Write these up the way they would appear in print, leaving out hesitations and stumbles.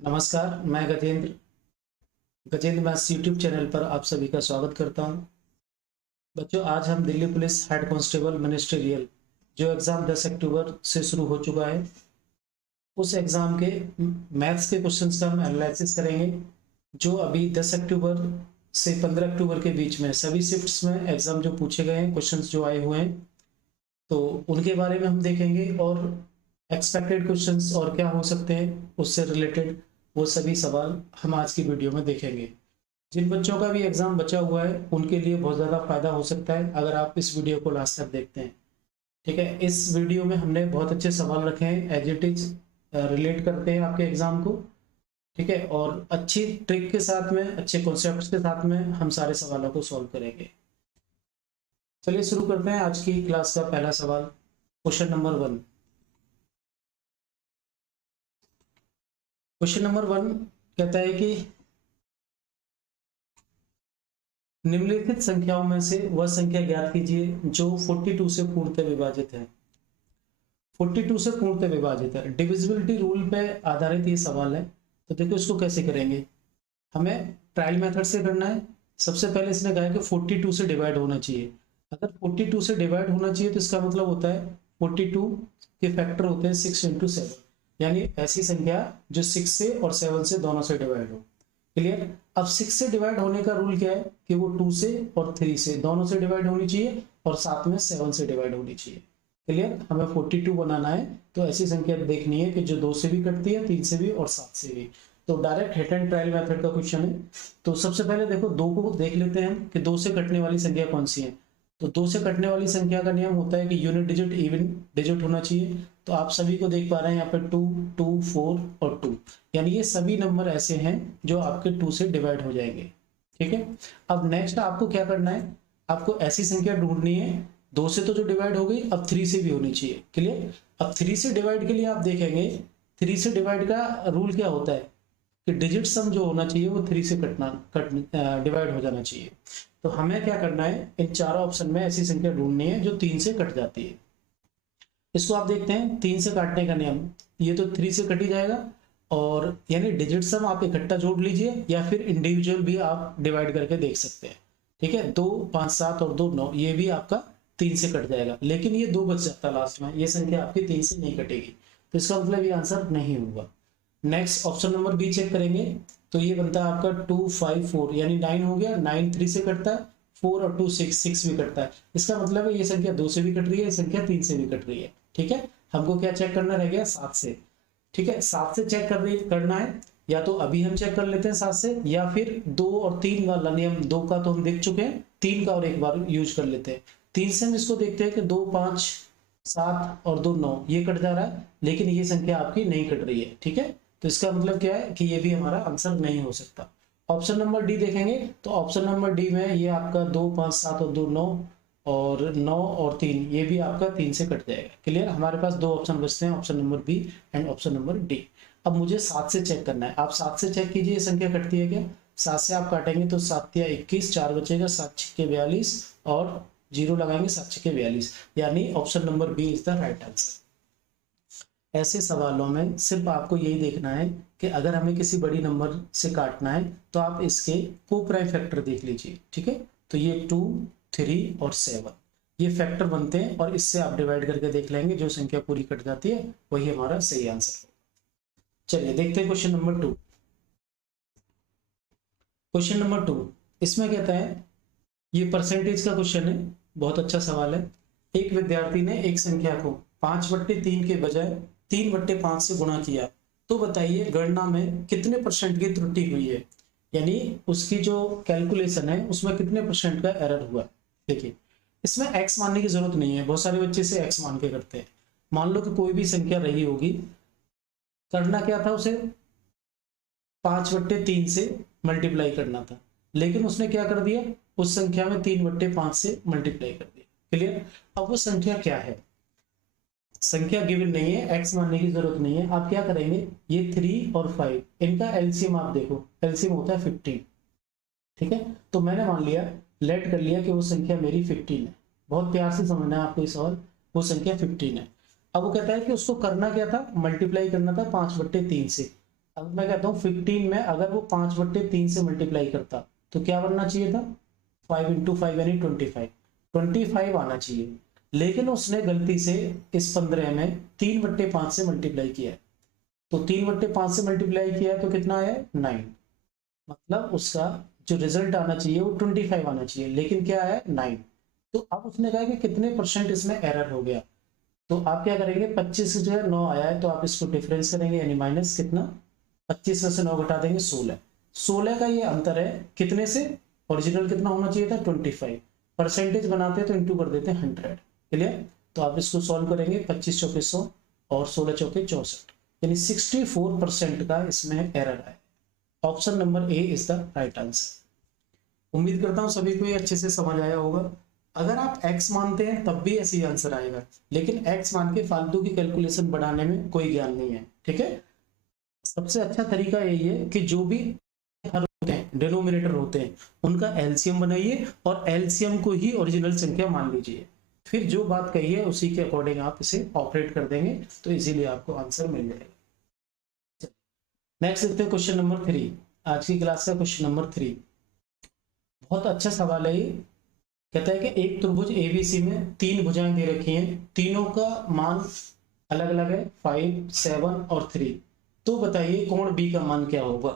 नमस्कार, मैं Gajendra Gajendra maths YouTube channel पर आप सभी का स्वागत करता हूं। बच्चों, आज हम Delhi police head constable ministerial जो एग्ज़ाम 10 अक्टूबर से शुरू हो चुका है, उस एग्ज़ाम के मैथ्स के क्वेश्चंस का हम एनालिसिस करेंगे। जो अभी 10 अक्टूबर से 15 अक्टूबर के बीच में सभी शिफ्ट्स में एग्ज़ाम जो पूछे गए हैं, क्वेश्चंस जो आए हुए हैं, तो उनके बारे में हम देखेंगे और एक्सपेक्टेड क्वेश्चंस और क्या हो सकते हैं उससे रिलेटेड वो सभी सवाल हम आज की वीडियो में देखेंगे। जिन बच्चों का भी एग्जाम बचा हुआ है उनके लिए बहुत ज़्यादा फायदा हो सकता है अगर आप इस वीडियो को लास्ट तक देखते हैं। ठीक है, इस वीडियो में हमने बहुत अच्छे सवाल रखे हैं, एज इट इज रिलेट करते हैं आपके एग्जाम को। ठीक है, और अच्छी ट्रिक के साथ में, अच्छे कॉन्सेप्ट के साथ में हम सारे सवालों को सॉल्व करेंगे। चलिए शुरू करते हैं आज की क्लास का पहला सवाल। Question number 1। क्वेश्चन नंबर 1 कहता है कि निम्नलिखित संख्याओं में से वह संख्या ज्ञात कीजिए जो 42 से पूर्णतः विभाजित है। 42 से पूर्णतः विभाजित है। डिविजिबिलिटी रूल पे आधारित ये सवाल है, तो देखो इसको कैसे करेंगे। हमें ट्रायल मेथड से करना है। सबसे पहले इसने कहा है कि 42 से डिवाइड होना चाहिए। अगर 42 से डिवाइड होना चाहिए तो इसका मतलब होता है 42 के फैक्टर होते हैं 6 इंटू 7, यानी ऐसी संख्या जो 6 से और 7 से दोनों से डिवाइड हो। क्लियर। अब 6 से डिवाइड होने का रूल क्या है कि वो 2 से और 3 से दोनों से डिवाइड होनी चाहिए और साथ में 7 से डिवाइड होनी चाहिए। क्लियर। हमें 42 बनाना है तो ऐसी संख्या देखनी है कि जो 2 से भी कटती है, 3 से भी और 7 से भी। तो direct hit and trial method का क्वेश्चन है। तो सबसे पहले देखो 2 को देख लेते हैं कि 2 से कटने वाली संख्या कौन सी है। तो 2 से कटने वाली संख्या का नियम होता है कि यूनिट डिजिट इवन डिजिट होना चाहिए। तो आप सभी को देख पा रहे हैं यहाँ पे 2, 2, 4 और 2, यानी ये सभी नंबर ऐसे हैं जो आपके 2 से डिवाइड हो जाएंगे। ठीक है। अब नेक्स्ट आपको क्या करना है, आपको ऐसी संख्या ढूंढनी है 2 से तो जो डिवाइड हो गई, अब 3 से भी होनी चाहिए। क्लियर। अब 3 से डिवाइड के लिए आप देखेंगे 3 से डिवाइड का रूल क्या होता है कि डिजिट सम जो होना चाहिए वो 3 से डिवाइड हो जाना चाहिए। तो हमें क्या करना है, इन चारों ऑप्शन में ऐसी संख्या ढूंढनी है जो 3 से कट जाती है। इसको आप देखते हैं 3 से काटने का नियम, ये तो 3 से कट ही जाएगा, और यानी डिजिट सम आप इकट्ठा जोड़ लीजिए या फिर इंडिविजुअल भी आप डिवाइड करके देख सकते हैं। ठीक है, 2, 5, 7 और 2, 9, ये भी आपका 3 से कट जाएगा, लेकिन ये 2 बच जाता है लास्ट में, ये संख्या आपकी 3 से नहीं कटेगी। तो इसका मतलब ये आंसर नहीं होगा। Next option number B check करेंगे तो ये बनता है आपका 2, 5, 4, यानी 9 हो गया। 9 3 से कटता है, 4 और 2 6, 6 भी कटता है। इसका मतलब है ये संख्या 2 से भी कट रही है, ये संख्या 3 से भी कट रही है। ठीक है, हमको क्या चेक करना रह गया, 7 से। ठीक है, 7 से चेक करना है, या तो अभी हम चेक कर लेते हैं 7 से, या फिर 2 और 3 वाला नियम, 2 का तो हम देख चुके हैं, 3 का और एक बार यूज कर लेते हैं। 3 से हम इसको देखते हैं कि 2, 5, 7 और 2, 9, ये कट जा रहा है, लेकिन ये संख्या आपकी नहीं कट रही है। ठीक है, तो इसका मतलब क्या है कि ये भी हमारा आंसर नहीं हो सकता। ऑप्शन नंबर डी देखेंगे तो ऑप्शन नंबर डी में ये आपका 2, 5, 7 और 2, 9 और 9 और 3, ये भी आपका 3 से कट जाएगा। क्लियर। हमारे पास 2 ऑप्शन बचते हैं, option number B and option number D. अब मुझे 7 से चेक करना है। आप 7 से चेक कीजिए ये संख्या कटती है क्या। 7 से आप काटेंगे तो 7 या 21, 4 बचेगा, 7 छक्के 42 और 0 लगाएंगे, 7 छक्के 42, यानी option number B is the right answer. ऐसे सवालों में सिर्फ आपको यही देखना है कि अगर हमें किसी बड़ी नंबर से काटना है तो आप इसके कोप्राइम फैक्टर देख लीजिए। ठीक है, तो ये 2, 3 और 7 ये फैक्टर बनते हैं, और इससे आप डिवाइड करके देख लेंगे, जो संख्या पूरी कट जाती है वही हमारा सही आंसर है। चलिए देखते हैं क्वेश्चन नंबर 2। क्वेश्चन नंबर 2 इसमें कहता है, ये परसेंटेज का क्वेश्चन है, बहुत अच्छा सवाल है। एक विद्यार्थी ने एक संख्या को 5/3 के बजाय 3/5 से गुणा किया, तो बताइए गणना में कितने परसेंट की त्रुटि हुई है, यानी उसकी जो कैलकुलेशन है उसमें कितने परसेंट का एरर हुआ। देखिए इसमें x मानने की जरूरत नहीं है, बहुत सारे बच्चे से x मान के करते हैं। मान लो कि कोई भी संख्या रही होगी, करना क्या था, उसे 5/3 से मल्टीप्लाई करना था, लेकिन उसने क्या कर दिया, उस संख्या में 3/5 से मल्टीप्लाई कर दिया। क्लियर। अब वो संख्या क्या है, संख्या गिवन नहीं है, x मानने की जरूरत नहीं है। आप क्या करेंगे, ये 3 और 5 इनका एलसीएम आप देखो, एलसीएम होता है 15। ठीक है, तो मैंने मान लिया, लेट कर लिया कि वो संख्या मेरी 15 है। बहुत प्यार से समझना है आपको इस सवाल, वो संख्या 15 है। अब वो कहता है कि उसको करना क्या था, मल्टीप्लाई करना था 5/3 से। अब मैं कहता हूँ 15 में अगर वो 5/3 से मल्टीप्लाई करता तो क्या बनना चाहिए था, 5 × 5 यानी 25 आना चाहिए, लेकिन उसने गलती से इस 15 में 3/5 से मल्टीप्लाई किया है। तो 3/5 से मल्टीप्लाई किया है तो कितना आया, 9। मतलब उसका जो रिजल्ट आना चाहिए वो 25 आना चाहिए, लेकिन क्या है, 9। तो अब उसने कहा कि कितने परसेंट इसमें एरर हो गया। तो आप क्या करेंगे, 25 की जगह 9 आया है तो आप इसको डिफरेंस करेंगे, यानी माइनस कितना, 25 में से 9 घटा देंगे 16। 16 का ये अंतर है कितने से, ओरिजिनल कितना होना चाहिए था 25, परसेंटेज बनाते तो इंटू कर देते 100। क्लियर। तो आप इसको सॉल्व करेंगे, 25 चौके 100 और 16 चौके 64, यानी 64% का इसमें एरर है। Option number A is the right answer. उम्मीद करता हूं सभी को ये अच्छे से समझ आया होगा। अगर आप x मानते हैं तब भी ऐसे ही आंसर आएगा, लेकिन x मान के फालतू की कैलकुलेशन बढ़ाने में कोई ज्ञान नहीं है, ठीक है। सबसे अच्छा तरीका यही है कि जो भी हर होते हैं, डिनोमिनेटर होते हैं, उनका एलसीएम बनाइए और एलसीएम को ही ओरिजिनल संख्या मान लीजिए। फिर जो बात कही है उसी के अकॉर्डिंग आप इसे ऑपरेट कर देंगे तो इजीली आपको आंसर मिल जाएगा। नेक्स्ट देखते हैं क्वेश्चन नंबर 3। आज की क्लास का क्वेश्चन नंबर 3 बहुत अच्छा सवाल है ये। कहता है कि एक त्रिभुज एबीसी में 3 भुजाएं दे रखी हैं, तीनों का मान अलग अलग है, 5, 7 और 3। तो बताइए कोण बी का मान क्या होगा।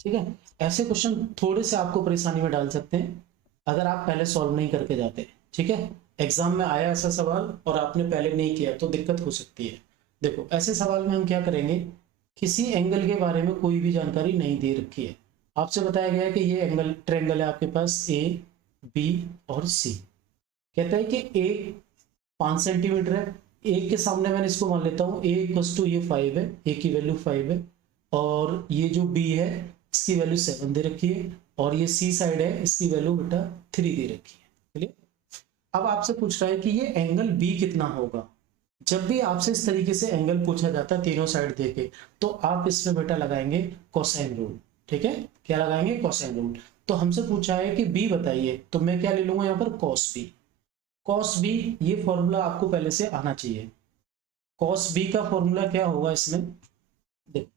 ठीक है, ऐसे क्वेश्चन थोड़े से आपको परेशानी में डाल सकते हैं अगर आप पहले सॉल्व नहीं करके जाते। ठीक है, एग्जाम में आया ऐसा सवाल और आपने पहले नहीं किया तो दिक्कत हो सकती है। देखो ऐसे सवाल में हम क्या करेंगे, किसी एंगल के बारे में कोई भी जानकारी नहीं दे रखी है, आपसे बताया गया है कि ये एंगल ट्रायंगल है आपके पास ए बी और सी। कहता है कि ए 5 सेंटीमीटर है, ए के सामने मैंने इसको मान लेता हूँ ए इक्वल्स टू ये 5 है, ए की वैल्यू 5 है, और ये जो बी है इसकी वैल्यू 7 दे रखी है, और ये सी साइड है इसकी वैल्यू बेटा 3 दे रखी है। चलिए अब आपसे पूछ रहा है कि ये एंगल बी कितना होगा। जब भी आपसे इस तरीके से एंगल पूछा जाता है तीनों साइड देके, तो आप इसमें बेटा लगाएंगे कोसाइन रूल। ठीक है, क्या लगाएंगे, कोसाइन रूल। तो हमसे पूछा है कि बी बताइए, तो मैं क्या ले लूंगा यहाँ पर कॉस बी। कॉस बी ये फॉर्मूला आपको पहले से आना चाहिए। कॉस बी का फॉर्मूला क्या होगा इसमें, देखो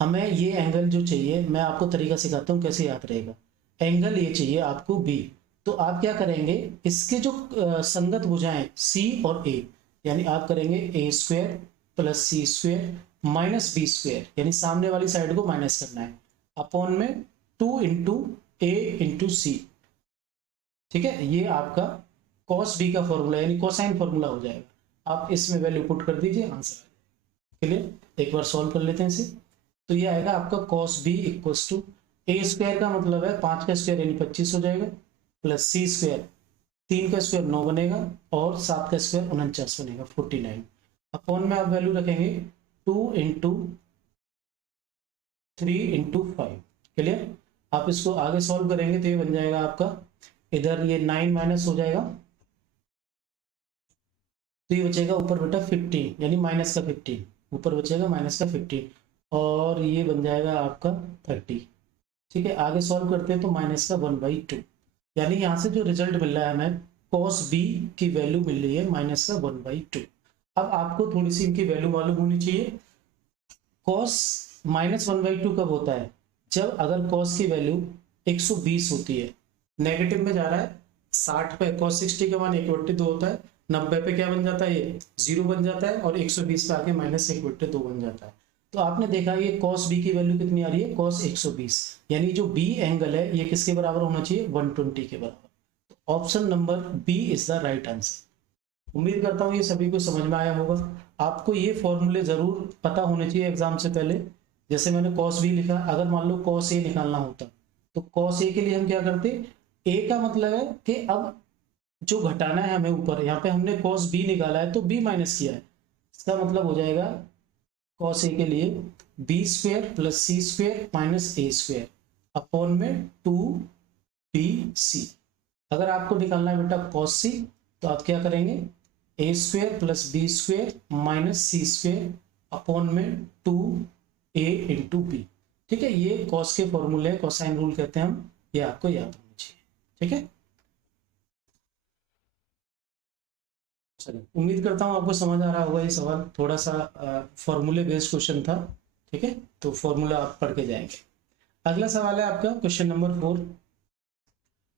हमें ये एंगल जो चाहिए, मैं आपको तरीका सिखाता हूँ कैसे याद रहेगा। एंगल ये चाहिए आपको बी, तो आप क्या करेंगे, इसके जो संगत भुजाएं सी और ए, यानी आप करेंगे a square plus C square minus B square, यानी सामने वाली साइड को माइनस करना है, अपॉन में 2 इंटू ए इंटू सी। ठीक है, ये आपका कॉस बी का फॉर्मूला यानी कोसाइन फॉर्मूला हो जाएगा। आप इसमें वैल्यू पुट कर दीजिए, आंसर आ जाएगा। क्लियर, एक बार सॉल्व कर लेते हैं इसे। तो ये आएगा आपका cos B equals to A square का मतलब है 5 का स्क्वायर यानी 25 हो जाएगा, प्लस सी स्क्वायर 3 का स्क्वायर 9 बनेगा, और 7 का स्क्वायर 49 बनेगा 49। अपॉन में आप वैल्यू रखेंगे 2 इंटू 3 इंटू 5। क्लियर, आप इसको आगे सॉल्व करेंगे तो ये बन जाएगा आपका, इधर ये 9 माइनस हो जाएगा तो ये बचेगा ऊपर बेटा 15 यानी माइनस का 15, ऊपर बचेगा माइनस का 15, और ये बन जाएगा आपका 30। ठीक है, आगे सॉल्व करते हैं तो माइनस का 1/2, यानी यहाँ से जो रिजल्ट मिल रहा है हमें cos b की वैल्यू मिल रही है माइनस का 1/2। अब आपको थोड़ी सी इनकी वैल्यू मालूम होनी चाहिए। cos माइनस 1/2 कब होता है, जब अगर cos की वैल्यू 120 होती है, नेगेटिव में जा रहा है, 60 पे cos 60 का मान 1/2 होता है, 90 पे क्या बन जाता है, ये 0 बन जाता है, और 120 पे आके माइनस 1/2 बन जाता है। तो आपने देखा ये cos b की वैल्यू कितनी आ रही है, cos 120, यानी जो b एंगल है ये किसके बराबर होना चाहिए, 120 के बराबर। तो option number B is the right answer. उम्मीद करता हूँ ये सभी को समझ में आया होगा। आपको ये फॉर्मूले जरूर पता होने चाहिए एग्जाम से पहले। जैसे मैंने cos b लिखा, अगर मान लो cos a निकालना होता तो cos a के लिए हम क्या करते, a का मतलब है कि अब जो घटाना है हमें ऊपर, यहाँ पे हमने cos b निकाला है तो b माइनस किया है, इसका मतलब हो जाएगा cos a के लिए बी स्क्वायर प्लस सी स्क्वायर माइनस ए स्क्वायर अपॉन में 2bc। अगर आपको निकालना है बेटा cos c तो आप क्या करेंगे, a square plus b square minus c square upon में 2a इंटू बी। ठीक है, ये cos के फॉर्मूले कोसाइन रूल कहते हैं हम, ये आपको याद होना चाहिए। ठीक है, चलिए उम्मीद करता हूँ आपको समझ आ रहा होगा। ये सवाल थोड़ा सा फॉर्मूले बेस्ड क्वेश्चन था। ठीक है, तो फॉर्मूला आप पढ़ के जाएंगे। अगला सवाल है आपका क्वेश्चन नंबर 4।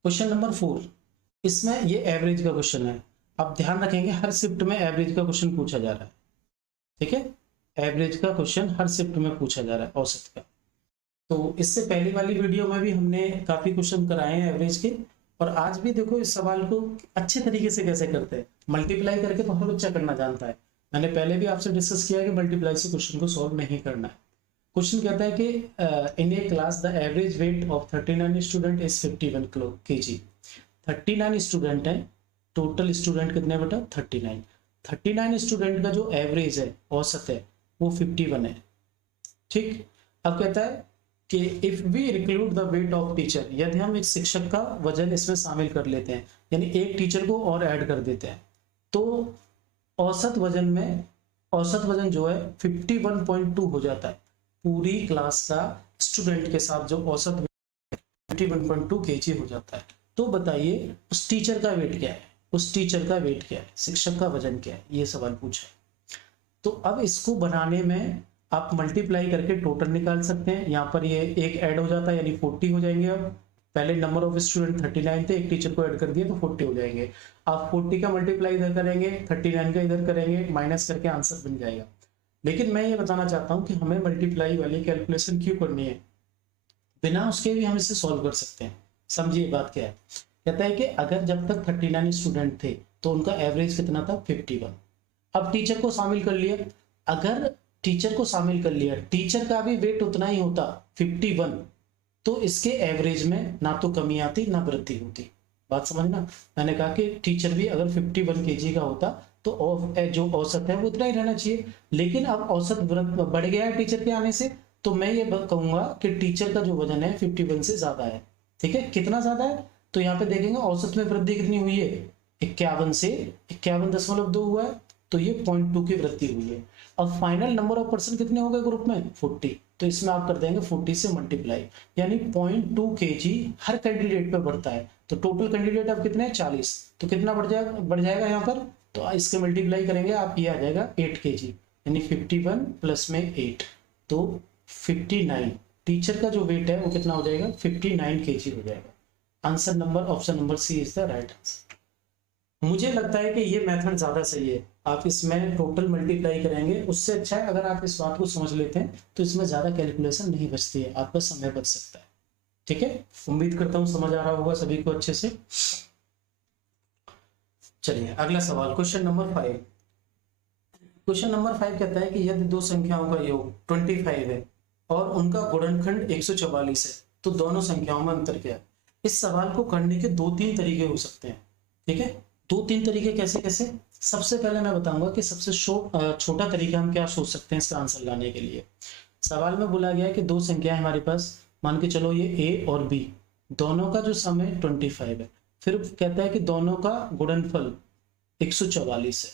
क्वेश्चन नंबर 4, इसमें ये एवरेज का क्वेश्चन है। आप ध्यान रखेंगे हर शिफ्ट में एवरेज का क्वेश्चन पूछा जा रहा है, ठीक है, एवरेज का क्वेश्चन हर शिफ्ट में पूछा जा रहा है, औसत का। तो इससे पहली वाली वीडियो में भी हमने काफी क्वेश्चन कराए हैं एवरेज के, और आज भी देखो इस सवाल को अच्छे तरीके से कैसे करते हैं। मल्टीप्लाई करके तो हर बच्चा करना जानता है, मैंने पहले भी आपसे डिस्कस किया है कि मल्टीप्लाई से क्वेश्चन को सॉल्व नहीं करना है। क्वेश्चन कहता है कि in a class the average weight of 39 student is 51 kg। 39 student है, टोटल स्टूडेंट कितने बेटा 39। 39 स्टूडेंट का जो एवरेज है, औसत है, वो 51 है, ठीक। अब कहता है कि if we include the weight of teacher, यदि हम एक शिक्षक का वजन इसमें शामिल कर लेते हैं, यानी एक टीचर को और ऐड कर देते हैं, तो औसत वजन में, औसत वजन जो है 51.2 हो जाता है। पूरी क्लास का स्टूडेंट के साथ जो औसत 51.2 kg हो जाता है। तो बताइए उस टीचर का वेट क्या है, उस टीचर का वेट क्या है, शिक्षक का वजन क्या है, ये सवाल पूछा है। तो अब इसको बनाने में आप मल्टीप्लाई करके टोटल निकाल सकते हैं। यहाँ पर ये एक ऐड हो जाता है, यानी 40 हो जाएंगे। अब पहले नंबर ऑफ स्टूडेंट 39 थे, एक टीचर को ऐड कर दिया तो 40 हो जाएंगे। आप 40 का मल्टीप्लाई इधर करेंगे, 39 का इधर करेंगे, माइनस करके आंसर बन जाएगा। लेकिन मैं ये बताना चाहता हूँ कि हमें मल्टीप्लाई वाली कैलकुलेशन क्यों करनी है, बिना उसके भी हम इसे सॉल्व कर सकते हैं। समझिए बात क्या है। कहता है कि अगर जब तक 39 स्टूडेंट थे तो उनका एवरेज कितना था 51। अब टीचर को शामिल कर लिया, अगर टीचर को शामिल कर लिया, टीचर का भी वेट उतना ही होता 51, तो इसके एवरेज में ना तो कमी आती ना वृद्धि होती। बात समझना, मैंने कहा कि टीचर भी अगर 51 kg का होता तो जो औसत है वो उतना ही रहना चाहिए। लेकिन अब औसत बढ़ गया है टीचर के आने से, तो मैं ये कहूंगा कि टीचर का जो वजन है 51 से ज्यादा है। ठीक है, कितना ज्यादा है, तो यहाँ पे देखेंगे औसत में वृद्धि कितनी हुई है, 51 से 51.2 हुआ है, तो ये 0.2 की वृद्धि हुई है। अब फाइनल नंबर ऑफ पर्सन कितने हो गए ग्रुप में 40, तो इसमें आप कर देंगे 40 से मल्टीप्लाई, यानी 0.2 kg हर कैंडिडेट पे बढ़ता है। तो टोटल कैंडिडेट अब कितने 40, तो कितना बढ़ जाएगा यहाँ पर, तो इसके मल्टीप्लाई करेंगे आप, ये आ जाएगा 8 kg, यानी 51 प्लस में 8 तो 59। टीचर का जो वेट है वो कितना हो जाएगा 59 kg हो जाएगा। Answer number option number C is the right answer. मुझे लगता है कि ये मेथड ज्यादा सही है। आप इसमें टोटल मल्टीप्लाई करेंगे, उससे अच्छा है अगर आप इस बात को समझ लेते हैं तो इसमें ज्यादा कैलकुलेशन नहीं बचती है, आपका समय बच सकता है। ठीक है, उम्मीद करता हूं समझ आ रहा होगा सभी को अच्छे से। चलिए अगला सवाल, क्वेश्चन नंबर 5। क्वेश्चन नंबर 5 कहता है कि यदि दो संख्याओं का योग 25 है और उनका गुणनखंड 144 है तो दोनों संख्याओं में अंतर क्या है। इस सवाल को करने के 2-3 तरीके हो सकते हैं। ठीक है, 2-3 तरीके कैसे कैसे। सबसे पहले मैं बताऊंगा कि सबसे छोटा तरीका हम क्या सोच सकते हैं इसका आंसर लाने के लिए। सवाल में बोला गया है कि दो संख्याएं हमारे पास, मान के चलो ये a और b, दोनों का जो सम है 25 है। फिर कहता है कि दोनों का गुणनफल 144 है।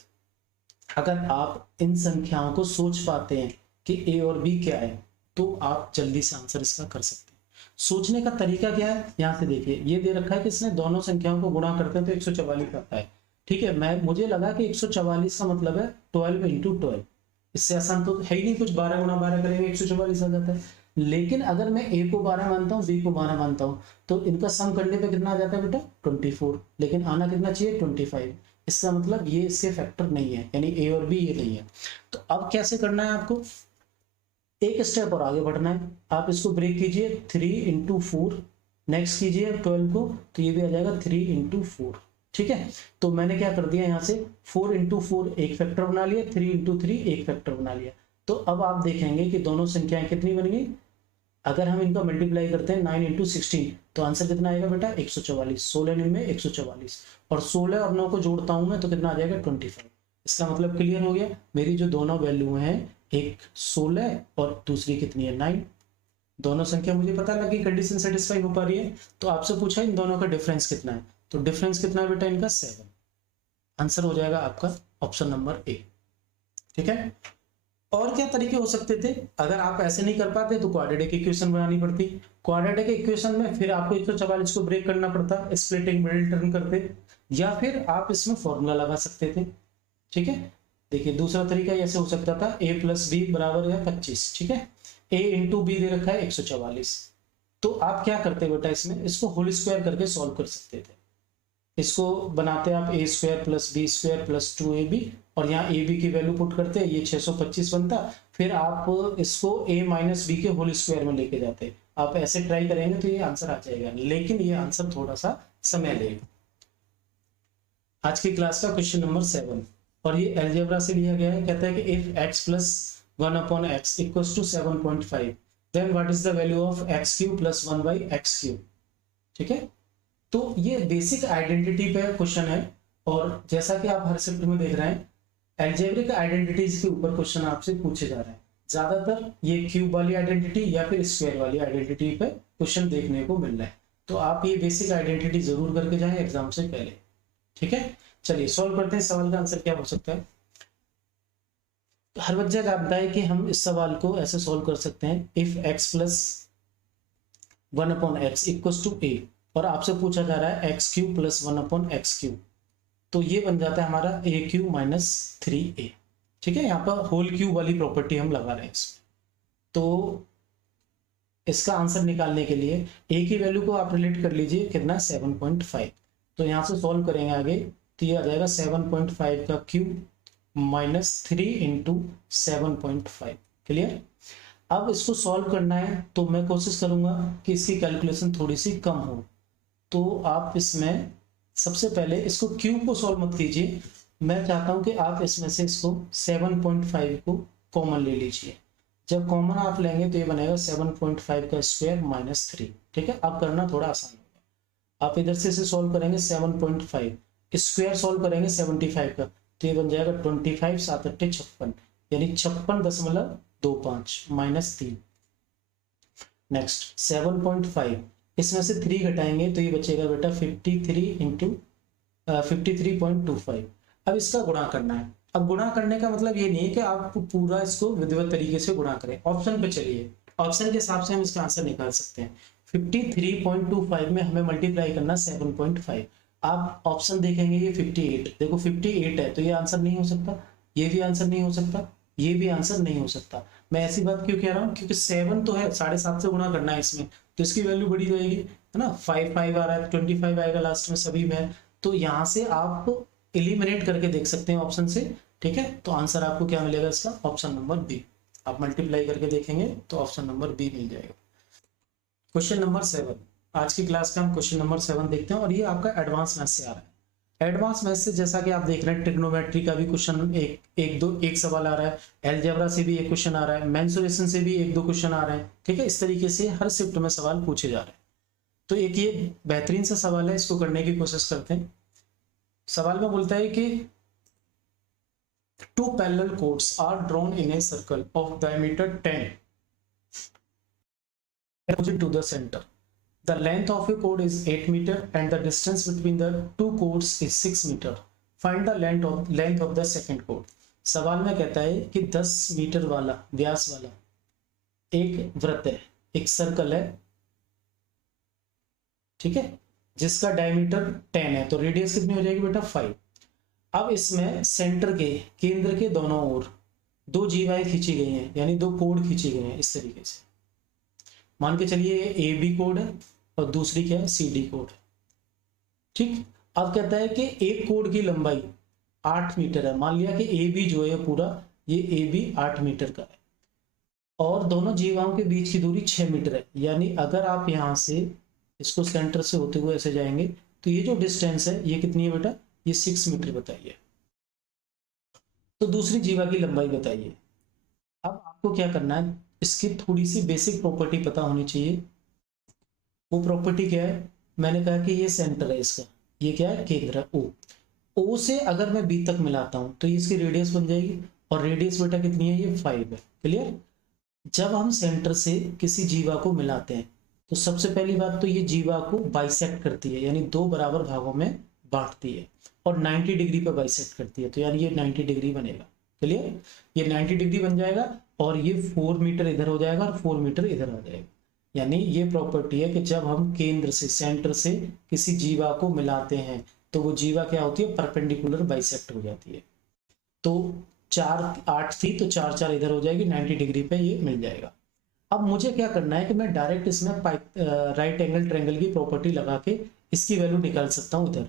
अगर आप इन संख्याओं को सोच पाते हैं कि a और b क्या है तो आप जल्दी से आंसर इसका कर सकते हैं। सोचने का तरीका क्या है, यहाँ से देखिए, ये दे रखा है कि इसने दोनों संख्याओं को गुणा करते हैं तो 144 आता है। ठीक है, मुझे लगा कि 144 का मतलब है 12 × 12, इससे आसान तो है ही नहीं कुछ, 12 × 12 करेंगे 144 आ जाता है। लेकिन अगर मैं a को 12 मानता हूँ, b को 12 मानता हूँ, तो इनका सम करने पे कितना आ जाता है बेटा 24, लेकिन आना कितना चाहिए 25। इसका मतलब ये इसके फैक्टर नहीं है, यानी a और b ये नहीं है। तो अब कैसे करना है आपको, एक स्टेप और आगे बढ़ना है। आप इसको ब्रेक कीजिए, 3 × 4, नेक्स्ट कीजिए 12 को, तो ये भी आ जाएगा 3 × 4। ठीक है, तो मैंने क्या कर दिया यहाँ से 4 × 4 एक फैक्टर बना लिया, 3 × 3 एक फैक्टर बना लिया। तो अब आप देखेंगे कि दोनों संख्याएं कितनी बन गई। अगर हम इनका मल्टीप्लाई करते हैं 9 × 16 तो आंसर कितना आएगा बेटा 144। 16 में 144 और 16 और 9 को जोड़ता हूं मैं तो कितना आ जाएगा 25। इसका मतलब क्लियर हो गया, मेरी जो दोनों वैल्यू हैं, एक 16 और दूसरी कितनी है 9। दोनों संख्या मुझे पता लगी, कंडीशन सेटिस्फाई हो पा रही है। तो आपसे पूछा इन दोनों का डिफरेंस कितना है, तो डिफरेंस कितना है बेटा इनका 7। आंसर हो जाएगा आपका ऑप्शन नंबर ए। ठीक है, और क्या तरीके हो सकते थे। अगर आप ऐसे नहीं कर पाते तो क्वाड्रेटिक इक्वेशन बनानी पड़ती। क्वाड्रेटिक इक्वेशन में फिर आपको 144 को ब्रेक करना पड़ता, स्प्लिटिंग मिडिल टर्म करते, या फिर आप इसमें फॉर्मूला लगा सकते थे। ठीक है, देखिए दूसरा तरीका ऐसे हो सकता था a + b = 25। ठीक है, a इंटू बी दे रखा है 144। तो आप क्या करते बेटा, इसमें इसको होल स्क्वायर करके सॉल्व कर सकते थे। इसको बनाते आप a square plus b square plus 2ab, और यहाँ ए बी की वैल्यू पुट करते, ये 625 बनता। फिर आप इसको a माइनस बी के होल स्क्वायर में लेके जाते। आप ऐसे ट्राई करेंगे तो ये आंसर आ जाएगा, लेकिन ये आंसर थोड़ा सा समय लेगा। आज की क्लास का क्वेश्चन नंबर 7, और ये अलजेब्रा से लिया गया है। कहता है कि if x plus 1 upon x equals to 7.5 then what is the value of x cube plus 1 by x cube. ठीक है, तो ये बेसिक आइडेंटिटी पे क्वेश्चन है, और जैसा कि आप हर शिफ्ट में देख रहे हैं अलजेब्रिक आइडेंटिटीज के ऊपर क्वेश्चन आपसे पूछे जा रहे हैं। ज्यादातर ये क्यूब वाली आइडेंटिटी या फिर स्क्वायर वाली आइडेंटिटी पे क्वेश्चन देखने को मिल रहा है। तो आप ये बेसिक आइडेंटिटी जरूर करके जाएं एग्जाम से पहले। ठीक है, चलिए सॉल्व करते हैं। सवाल का आंसर क्या हो सकता है। हर बच्चा जानता है कि हम इस सवाल को ऐसे सॉल्व कर सकते हैं, if x plus 1 upon x equals to a, और आपसे पूछा जा रहा है x cube plus 1 upon x cube, तो ये बन जाता है हमारा a क्यूब माइनस 3a। ठीक है, यहाँ पर होल क्यूब वाली प्रॉपर्टी हम लगा रहे हैं इसमें। तो इसका आंसर निकालने के लिए a की वैल्यू को आप रिलेट कर लीजिए, कितना 7.5। तो यहाँ से सॉल्व करेंगे आगे, तो ये आ जाएगा 7.5 का क्यूब माइनस 3 इंटू 7.5। क्लियर। अब इसको सॉल्व करना है तो मैं कोशिश करूंगा कि इसकी कैलकुलेशन थोड़ी सी कम हो। तो आप इसमें सबसे पहले इसको क्यूब को सॉल्व मत कीजिए, मैं चाहता हूं कि आप इसमें से इसको 7.5 को कॉमन ले लीजिए। जब कॉमन आप लेंगे तो ये बनेगा 7.5 का स्क्वायर माइनस 3। ठीक है, अब करना थोड़ा आसान होगा। आप इधर से इसे सॉल्व करेंगे 7.5, स्क्वायर सॉल्व करेंगे 75 का, तो ये बन जाएगा 25 7 8 56, यानी 56.25 माइनस 3। नेक्स्ट 7.5, इसमें से 3 घटाएंगे तो ये बचेगा बेटा 53 इंटू 53.25। अब इसका गुणा करना है। अब गुणा करने का मतलब ये नहीं है कि आप पूरा इसको विधिवत तरीके से गुणा करें। ऑप्शन पे चलिए, ऑप्शन के हिसाब से हम इसका आंसर निकाल सकते हैं। 53.25 में हमें मल्टीप्लाई करना 7.5। आप ऑप्शन देखेंगे ये 58, देखो 58 है, तो ये आंसर नहीं हो सकता, ये भी आंसर नहीं हो सकता, ये भी आंसर नहीं हो सकता। मैं ऐसी बात क्यों कह रहा हूँ, क्योंकि 7 तो है, 7.5 से गुणा करना है इसमें, तो इसकी वैल्यू बढ़ी जाएगी, है ना। 5 5 आ रहा है, 25 आएगा लास्ट में सभी में। तो यहाँ से आप एलिमिनेट करके देख सकते हैं ऑप्शन से। ठीक है, तो आंसर आपको क्या मिलेगा इसका, ऑप्शन नंबर बी। आप मल्टीप्लाई करके देखेंगे तो ऑप्शन नंबर बी मिल जाएगा। क्वेश्चन नंबर 7, आज की क्लास का हम क्वेश्चन नंबर 7 देखते हैं, और ये आपका एडवांस मैथ से आ रहा है। एडवांस मैथ से जैसा कि आप देख रहे हैं, ट्रिग्नोमेट्री का भी क्वेश्चन एक सवाल आ रहा है, अलजेब्रा से भी एक क्वेश्चन आ रहा है, मेंसुरेशन से भी 1 2 क्वेश्चन आ रहे हैं। ठीक है, इस तरीके से हर शिफ्ट में सवाल पूछे जा रहे हैं। तो एक ये बेहतरीन सा सवाल है, इसको करने की कोशिश करते हैं। सवाल में बोलता है कि 2 parallel chords are drawn in a circle of diameter 10 opposite to the center. The length of a chord is 8 meter and the distance between the 2 chords is 6 meter. Find the length of the second chord. सवाल में कहता है कि 10 metre वाला व्यास वाला एक वृत्त है, एक सर्कल है, ठीक है, जिसका डायमीटर 10 है, तो रेडियस कितनी हो जाएगी बेटा 5। अब इसमें सेंटर के, केंद्र के दोनों ओर 2 जीवाएं खींची गई हैं, यानी 2 कोड खींची गई हैं इस तरीके से। मान के चलिए ए बी कोड है और दूसरी क्या है, सी डी कोड है। ठीक, अब कहता है कि एक कोड की लंबाई 8 मीटर है। मान लिया कि ए बी जो है पूरा, ये ए बी 8 मीटर का है, और दोनों जीवाओं के बीच की दूरी 6 मीटर है। यानी अगर आप यहाँ से इसको सेंटर से होते हुए ऐसे जाएंगे तो ये जो डिस्टेंस है ये कितनी है बेटा, ये 6 मीटर बताइए। तो दूसरी जीवा की लंबाई बताइए। अब आपको क्या करना है, इसकी थोड़ी सी बेसिक प्रॉपर्टी पता होनी चाहिए। वो प्रॉपर्टी क्या है, मैंने कहा कि ये सेंटर है इसका, ये क्या है, केंद्र है ओ। ओ से अगर मैं बी तक मिलाता हूं तो ये इसकी रेडियस बन जाएगी, और रेडियस बेटा कितनी है, ये 5 है। क्लियर। जब हम सेंटर से किसी जीवा को मिलाते हैं तो सबसे पहली बात तो ये जीवा को बाइसेक्ट करती है, यानी 2 बराबर भागों में बांटती है, और 90 डिग्री पर बाइसेक्ट करती है, तो यानी ये 90 डिग्री बनेगा। क्लियर, ये 90 डिग्री बन जाएगा, और ये 4 मीटर इधर हो जाएगा और 4 मीटर इधर आ जाएगा। यानी ये प्रॉपर्टी है कि जब हम केंद्र से, सेंटर से किसी जीवा को मिलाते हैं तो वो जीवा क्या होती है, परपेंडिकुलर बाइसेक्ट हो जाती है। तो 4 8 थी तो 4 4 इधर हो जाएगी, 90 डिग्री पे ये मिल जाएगा। अब मुझे क्या करना है कि मैं डायरेक्ट इसमें राइट एंगल ट्रायंगल की प्रॉपर्टी लगा के इसकी वैल्यू निकाल सकता हूँ इधर।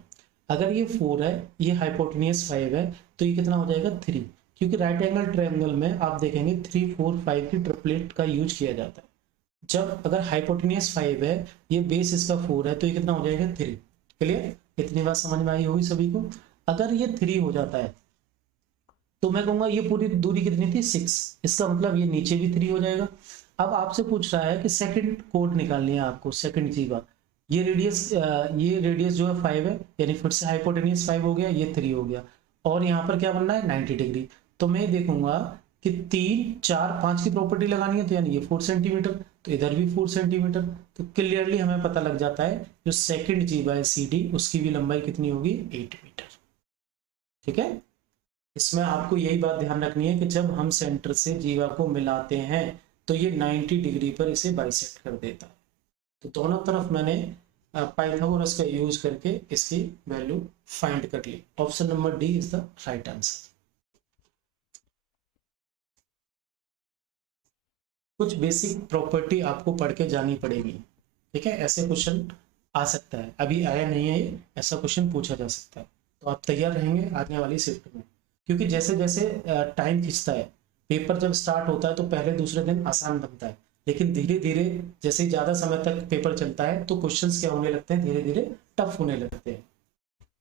अगर ये 4 है, ये हाइपोटेनियस 5 है, तो ये कितना हो जाएगा 3, क्योंकि राइट एंगल ट्रायंगल में आप देखेंगे 3 4 5 की ट्रिपलेट का यूज किया जाता है। जब अगर हाइपोटेनियस 5 है, ये बेस इसका 4 है, तो ये कितना हो जाएगा 3। क्लियर? इतनी बात समझ में आई होगी सभी को। अगर ये 3 हो जाता है तो मैं कहूंगा ये पूरी दूरी कितनी थी 6, इसका मतलब ये नीचे भी 3 हो जाएगा। अब आपसे पूछ रहा है कि सेकंड कोड निकालनी है आपको, सेकंड जीवा। ये रेडियस जो है 5 है, यानी फिर से हाइपोटेनियस 5 हो गया, ये 3 हो गया, और यहाँ पर क्या बनना है 90 डिग्री। तो मैं देखूंगा कि 3 4 5 की प्रॉपर्टी लगानी है, तो यानी ये 4 सेंटीमीटर, तो इधर भी 4 सेंटीमीटर। तो क्लियरली हमें पता लग जाता है जो सेकंड जीवा है CD, उसकी भी लंबाई कितनी होगी 8 मीटर। ठीक है, इसमें आपको यही बात ध्यान रखनी है कि जब हम सेंटर से जीवा को मिलाते हैं तो ये 90 डिग्री पर इसे बाइसेक्ट कर देता है। तो दोनों तरफ मैंने पाइथागोरस का यूज करके इसकी वैल्यू फाइंड कर ली। Option number d is the right answer. कुछ बेसिक प्रॉपर्टी आपको पढ़ के जानी पड़ेगी। ठीक है, ऐसे क्वेश्चन आ सकता है, अभी आया नहीं है ये, ऐसा क्वेश्चन पूछा जा सकता है। तो आप तैयार रहेंगे आने वाली शिफ्ट में, क्योंकि जैसे जैसे टाइम खिंचता है, पेपर जब स्टार्ट होता है तो पहले दूसरे दिन आसान बनता है, लेकिन धीरे धीरे जैसे ज़्यादा समय तक पेपर चलता है तो क्वेश्चंस क्या होने लगते हैं, धीरे धीरे टफ होने लगते हैं।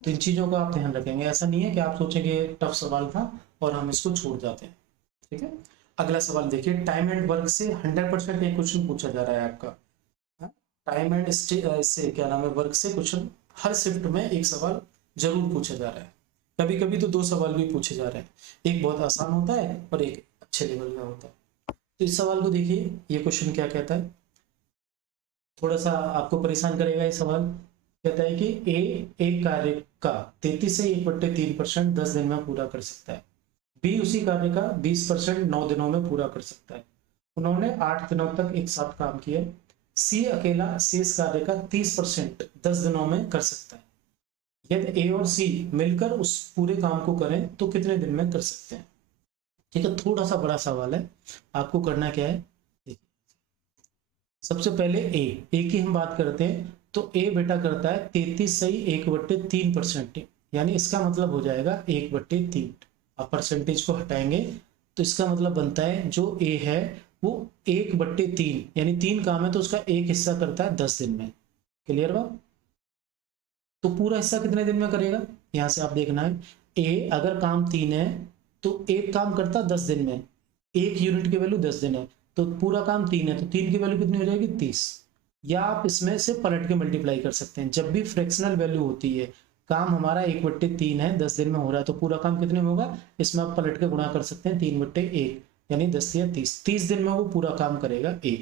तो इन चीज़ों का आप ध्यान रखेंगे। ऐसा नहीं है कि आप सोचेंगे टफ सवाल था और हम इसको छोड़ जाते हैं। ठीक है, अगला सवाल देखिए। टाइम एंड वर्क से 100% एक क्वेश्चन पूछा जा रहा है आपका। टाइम एंड इससे क्या नाम है, वर्क से क्वेश्चन हर शिफ्ट में एक सवाल जरूर पूछा जा रहा है। कभी कभी तो 2 सवाल भी पूछे जा रहे हैं, एक बहुत आसान होता है और एक अच्छे लेवल का होता है। तो इस सवाल को देखिए, ये क्वेश्चन क्या कहता है, थोड़ा सा आपको परेशान करेगा ये सवाल। कहता है कि ए एक कार्य का 33 से 1/3% 10 दिन में पूरा कर सकता है, बी उसी कार्य का 20% 9 दिनों में पूरा कर सकता है। उन्होंने 8 दिनों तक एक साथ काम किया। सी अकेला शेष कार्य का 30% 10 दिनों में कर सकता है। यदि ए और सी मिलकर उस पूरे काम को करें तो कितने दिन में कर सकते हैं। ठीक है, थोड़ा सा बड़ा सवाल है, आपको करना क्या है, देखिए सबसे पहले ए की हम बात करते हैं। तो ए बेटा करता है 33 सही 1/3%, यानी इसका मतलब हो जाएगा 1/3। आप परसेंटेज को हटाएंगे तो इसका मतलब बनता है जो ए है वो 1/3, यानी 3 काम है तो उसका एक हिस्सा करता है 10 दिन में। क्लियर बात? तो पूरा हिस्सा कितने दिन में करेगा, यहां से आप देखना है। ए अगर काम 3 है तो एक काम करता 10 दिन में, एक यूनिट की वैल्यू 10 दिन है, तो पूरा काम 3 है, तो 3 की वैल्यू कितनी हो जाएगी 30। या आप इसमें से पलट के मल्टीप्लाई कर सकते हैं। जब भी फ्रैक्शनल वैल्यू होती है, काम हमारा 1/3 है, 10 दिन में हो रहा है, तो पूरा काम कितने में होगा, इसमें आप पलट के गुणा कर सकते हैं 3/1, यानी 10 या 30। 30 दिन में वो पूरा काम करेगा ए।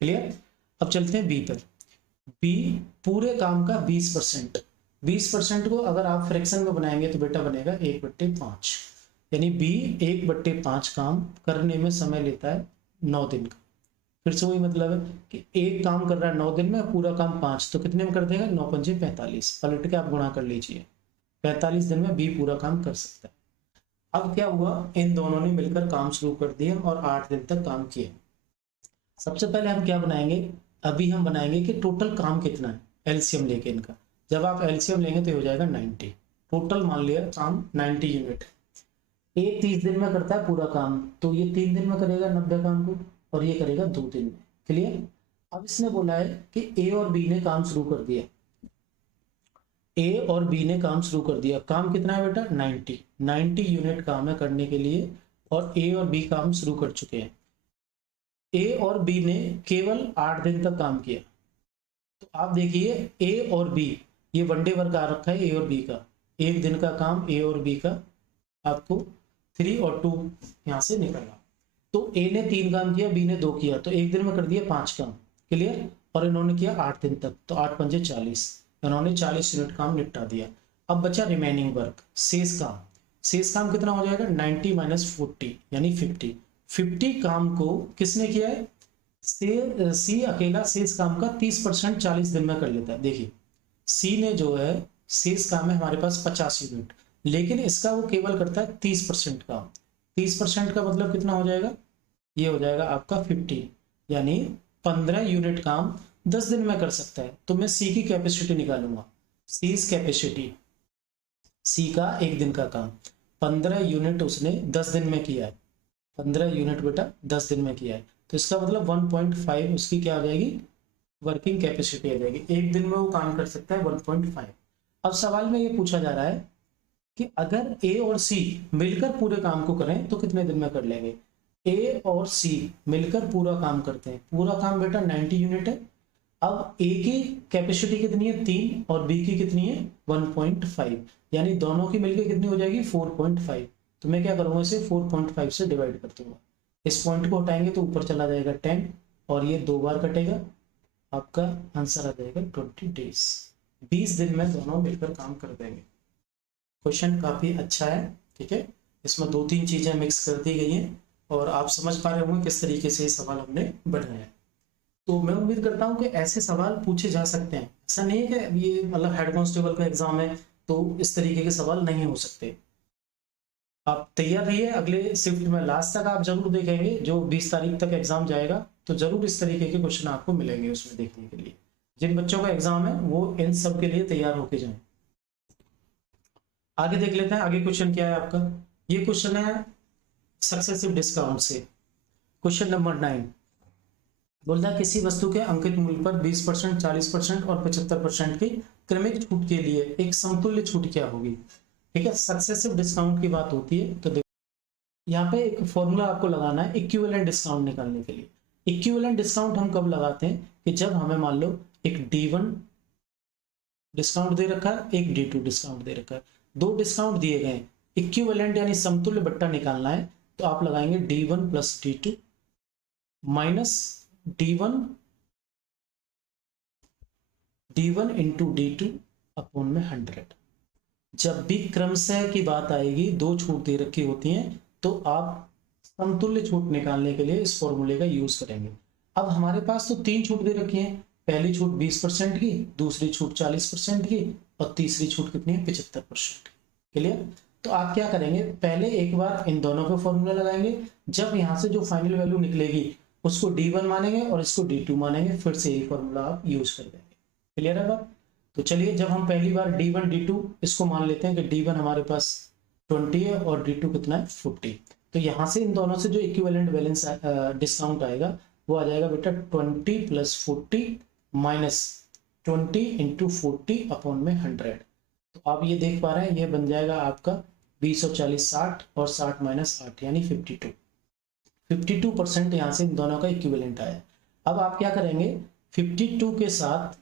क्लियर? अब चलते हैं बी पर। बी पूरे काम का 20%, 20% को अगर आप फ्रैक्शन में बनाएंगे तो बेटा बनेगा 1/5, यानी बी 1/5 काम करने में समय लेता है 9 दिन का। फिर से वही मतलब है कि एक काम कर रहा है 9 दिन में, पूरा काम 5, तो कितने में कर देगा 9 पंजे 45, पलट के आप गुणा कर लीजिए, 45 दिन में बी पूरा काम कर सकता है। अब क्या हुआ, इन दोनों ने मिलकर काम शुरू कर दिया और 8 दिन तक काम किया। सबसे पहले हम क्या बनाएंगे, अभी हम बनाएंगे कि टोटल काम कितना है, एलसीएम लेके इनका। जब आप एलसीएम लेंगे तो हो जाएगा 90, टोटल मान लिया काम 90 यूनिट। ए 30 दिन में करता है पूरा काम, तो ये 3 दिन में करेगा 90 काम को, और ये करेगा 2 दिन में। क्लियर? अब इसने बोला है कि ए और बी ने काम शुरू कर दिया, ए और बी ने काम शुरू कर दिया। काम कितना है बेटा 90 यूनिट काम है करने के लिए, और ए और बी काम शुरू कर चुके हैं। ए और बी ने केवल 8 दिन तक काम किया। तो आप देखिए ए और बी, ये वनडे वर्क आ रखा है ए और बी का, एक दिन का काम ए और बी का आपको 3 और 2 यहाँ से निकला। तो ए ने 3 काम किया, बी ने 2 किया, तो एक दिन में कर दिया 5 काम। क्लियर? और इन्होंने किया 8 दिन तक, तो 8 पंजे 40, इन्होंने 40 यूनिट काम निपटा दिया। अब बचा रिमेनिंग वर्क, शेष काम। शेष काम कितना हो जाएगा 90 - 40 यानी 50 काम को किसने किया है, सी अकेला शेष काम का 30% 40 दिन में कर लेता है। देखिए सी ने जो है शेष काम है हमारे पास 50 यूनिट, लेकिन इसका वो केवल करता है 30% काम। 30% का मतलब कितना हो जाएगा, ये हो जाएगा आपका 15। यानी 15 यूनिट काम 10 दिन में कर सकता है। तो मैं सी की कैपेसिटी निकालूंगा, सी इज कैपेसिटी, सी का एक दिन का काम 15 यूनिट उसने 10 दिन में किया है, 15 यूनिट बेटा 10 दिन में किया है, तो इसका मतलब 1.5 उसकी क्या आ जाएगी, वर्किंग कैपेसिटी आ जाएगी। एक दिन में वो काम कर सकता है 1.5। अब सवाल में ये पूछा जा रहा है कि अगर ए और सी मिलकर पूरे काम को करें तो कितने दिन में कर लेंगे। ए और सी मिलकर पूरा काम करते हैं, पूरा काम बेटा 90 यूनिट है। अब ए की कैपेसिटी कितनी है 3 और बी की कितनी है 1.5, यानी दोनों की मिलकर कितनी हो जाएगी 4.5। तो मैं क्या करूंगा, इसे 4.5 से डिवाइड कर दूंगा, इस पॉइंट को हटाएंगे तो ऊपर चला जाएगा 10 और ये 2 बार कटेगा, आपका आंसर आ जाएगा 20 डेज, 20 दिन में दोनों मिलकर काम कर देंगे। क्वेश्चन काफी अच्छा है, ठीक है, इसमें 2-3 चीजें मिक्स कर दी गई हैं और आप समझ पा रहे होंगे किस तरीके से ये सवाल हमने बनाया है। तो मैं उम्मीद करता हूँ कि ऐसे सवाल पूछे जा सकते हैं, ऐसा नहीं है कि ये मतलब हेड कांस्टेबल का एग्जाम है तो इस तरीके के सवाल नहीं हो सकते। आप तैयार रहिए, अगले शिफ्ट में लास्ट तक आप जरूर देखेंगे, जो 20 तारीख तक एग्जाम जाएगा तो जरूर इस तरीके के क्वेश्चन आपको मिलेंगे उसमें देखने के लिए। जिन बच्चों का एग्जाम है वो इन सब के लिए तैयार होके जाएं। आगे देख लेते हैं, आगे क्वेश्चन क्या है आपका। ये क्वेश्चन है सक्सेसिव डिस्काउंट से। क्वेश्चन नंबर 9 बोलता है किसी वस्तु के अंकित मूल्य पर 20%, 40% और 75% की क्रमिक छूट के लिए एक समतुल्य छूट क्या होगी। ठीक है, सक्सेसिव डिस्काउंट की बात होती है तो देखो यहाँ पे एक फॉर्मूला आपको लगाना है इक्विवेलेंट डिस्काउंट निकालने के लिए। इक्विवेलेंट डिस्काउंट हम कब लगाते हैं कि जब हमें मान लो एक D1 डिस्काउंट दे रखा है, एक D2 डिस्काउंट दे रखा है, 2 डिस्काउंट दिए गए, इक्विवेलेंट यानी समतुल्य बट्टा निकालना है तो आप लगाएंगे D1 plus D2 minus D1 into D2 upon में 100। जब भी क्रमशः की बात आएगी, 2 छूट दे रखी होती हैं तो आप समतुल्य छूट निकालने के लिए इस फॉर्मूले का यूज करेंगे। अब हमारे पास तो 3 छूट दे रखी हैं, पहली छूट 20% की, दूसरी छूट 40% की और तीसरी छूट कितनी है 75%। क्लियर। तो आप क्या करेंगे, पहले एक बार इन दोनों पे फॉर्मूला लगाएंगे, जब यहाँ से जो फाइनल वैल्यू निकलेगी उसको D1 मानेंगे और इसको D2 मानेंगे, फिर से यही फॉर्मूला आप यूज कर देंगे। क्लियर है बात। तो चलिए जब हम पहली बार D1 D2 इसको मान लेते हैं कि D1 हमारे पास 20 है और D2 कितना है 40, तो यहाँ से इन दोनों से जो इक्विवेलेंट बैलेंस डिस्काउंट आएगा वो आ जाएगा बेटा 20 प्लस 40 माइनस 20 इंटू 40 अपॉन में 100। तो आप ये देख पा रहे हैं ये बन जाएगा आपका 20 और 40 60 और 60 माइनस 8 यानी 52% यहाँ से इन दोनों का इक्विवेलेंट आया। अब आप क्या करेंगे, 52 के साथ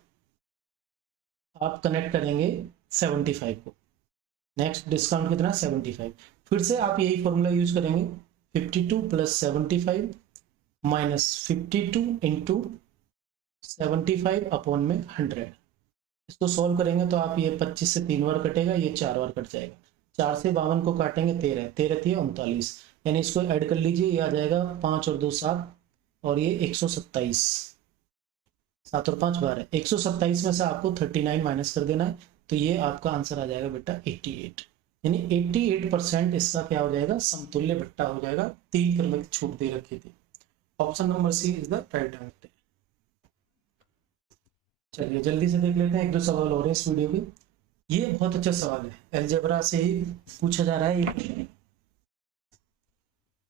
आप कनेक्ट करेंगे 75 को, नेक्स्ट डिस्काउंट कितना 75, फिर से आप यही फॉर्मूला यूज करेंगे 52 प्लस 75 माइनस 52 इंटू 75 अपॉन में 100। इसको सॉल्व करेंगे तो आप ये 25 से 3 बार कटेगा, ये 4 बार कट जाएगा, 4 से 52 को काटेंगे 13, 13 थी 39, यानी इसको ऐड कर लीजिए, ये आ जाएगा 5 और 2 7 और ये 127, 7 और 5 12, 127 में से आपको 39 माइनस कर देना है तो ये आपका आंसर आ जाएगा बेटा 88, यानी 88% इसका क्या हो जाएगा समतुल्य बट्टा हो जाएगा। 3 क्रमिक छूट दे रखी थी, option number C is the right answer. चलिए जल्दी से देख लेते हैं, 1-2 सवाल हो रहे हैं इस वीडियो के। ये बहुत अच्छा सवाल है, अलजेब्रा से ही पूछा जा रहा है ये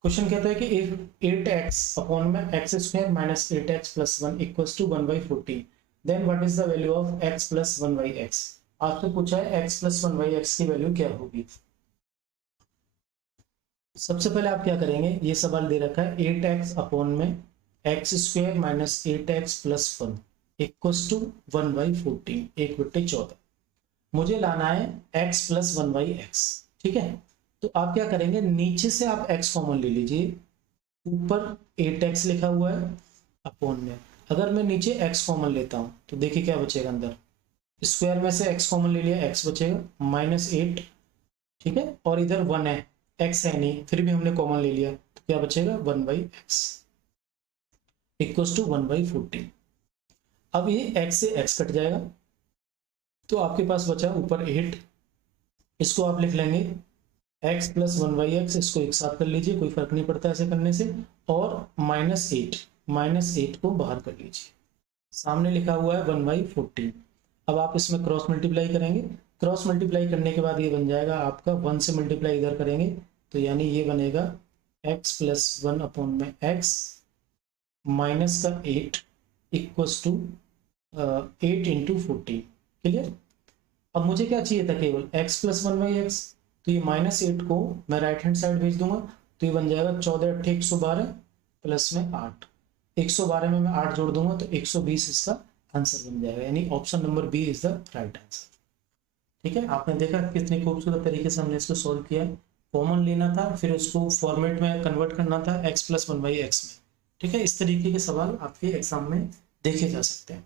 क्वेश्चन। कहता है कि इफ 8x अपॉन में x square minus 8x plus 1 equals to 1/14 then what is the value of x plus 1/x। आपसे पूछा है x प्लस 1/x की वैल्यू क्या होगी। सबसे पहले आप क्या करेंगे, ये सवाल दे रखा है 8x अपॉन में x square minus 8x plus 1 equals to 1/14, 1/14। मुझे लाना है x प्लस 1/x, ठीक है। तो आप क्या करेंगे, नीचे से आप x कॉमन ले लीजिए, ऊपर 8x लिखा हुआ है अपॉन में, अगर मैं नीचे x कॉमन लेता हूं तो देखिए क्या बचेगा, अंदर स्क्वायर में से x कॉमन ले लिया, x बचेगा माइनस 8, ठीक है, और इधर 1 है, x है नहीं, फिर भी हमने कॉमन ले लिया तो क्या बचेगा 1/x इक्वल्स टू 1/14। अब ये x से x कट जाएगा तो आपके पास बचा ऊपर 8, इसको आप लिख लेंगे x प्लस 1/x, इसको एक साथ कर लीजिए, कोई फर्क नहीं पड़ता ऐसे करने से, और माइनस 8 -8 को बाहर कर लीजिए, सामने लिखा हुआ है 1/14। अब आप इसमें क्रॉस मल्टीप्लाई करेंगे, क्रॉस मल्टीप्लाई करने के बाद ये बन जाएगा आपका 1 से मल्टीप्लाई इधर करेंगे तो यानी ये बनेगा x + 1/x माइनस का 8 इक्वल्स टू 8 × 14। क्लियर। अब मुझे क्या चाहिए था, केवल x + 1/x, तो ये -8 को मैं राइट हैंड साइड भेज दूंगा तो ये बन जाएगा 14 × 8 = 112 प्लस में 8, 112 में मैं 8 जोड़ दूंगा तो 120 इसका आंसर बन जाएगा, यानी option number B is the right answer. ठीक है, आपने देखा कितनी खूबसूरत तरीके से हमने इसको सॉल्व किया। कॉमन लेना था, फिर उसको फॉर्मेट में कन्वर्ट करना था x + 1/x में। ठीक है, इस तरीके के सवाल आपके एग्जाम में देखे जा सकते हैं।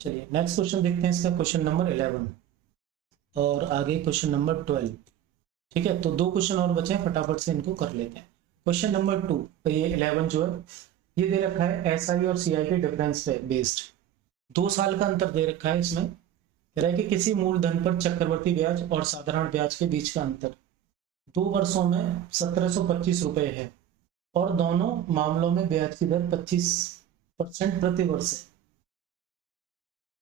चलिए नेक्स्ट क्वेश्चन देखते हैं, इसका क्वेश्चन नंबर 11 और आगे क्वेश्चन नंबर 12। ठीक है, तो 2 क्वेश्चन और बचे हैं, फटाफट से इनको कर लेते हैं। क्वेश्चन नंबर 2, तो ये 11 जो है ये दे रखा है SI और CI के डिफरेंस पे बेस्ड 2 साल का अंतर दे रखा है। इसमें कह रहा है कि किसी मूलधन पर चक्रवर्ती ब्याज और साधारण ब्याज के बीच का अंतर 2 वर्षों में 1725 रुपए है और दोनों मामलों में ब्याज की दर 25% प्रति वर्ष है।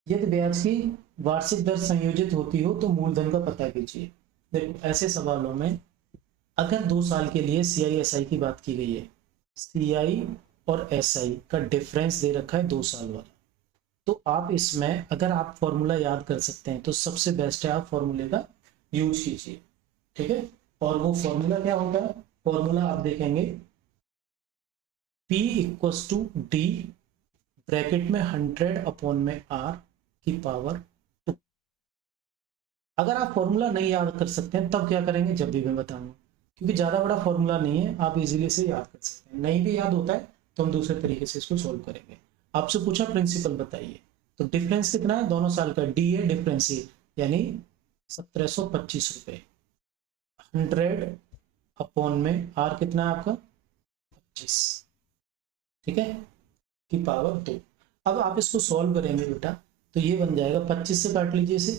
यदि ब्याज की वार्षिक दर संयोजित होती हो तो मूलधन का पता कीजिए। देखो ऐसे सवालों में अगर 2 साल के लिए CI SI की बात की गई है, CI और SI का डिफरेंस दे रखा है 2 साल वाला, तो आप इसमें अगर आप फॉर्मूला याद कर सकते हैं तो सबसे बेस्ट है आप फॉर्मूले का यूज कीजिए। ठीक है, और वो फॉर्मूला क्या होगा, फॉर्मूला आप देखेंगे P = D ब्रैकेट में 100/R की पावर 2। अगर आप फॉर्मूला नहीं याद कर सकते हैं तब क्या करेंगे, जब भी मैं बताऊंगा, क्योंकि ज्यादा बड़ा फॉर्मूला नहीं है, आप इजीली से याद कर सकते हैं। नहीं भी याद होता है तो हम दूसरे तरीके से इसको सॉल्व करेंगे। आपसे पूछा प्रिंसिपल बताइए, तो डिफरेंस कितना है दोनों साल का, डी है डिफरेंस ही, यानी 1725 रुपए, 100/R कितना है आपका 25। ठीक है, की पावर 2। अब आप इसको सॉल्व करेंगे बेटा तो ये बन जाएगा 25 से काट लीजिए इसे,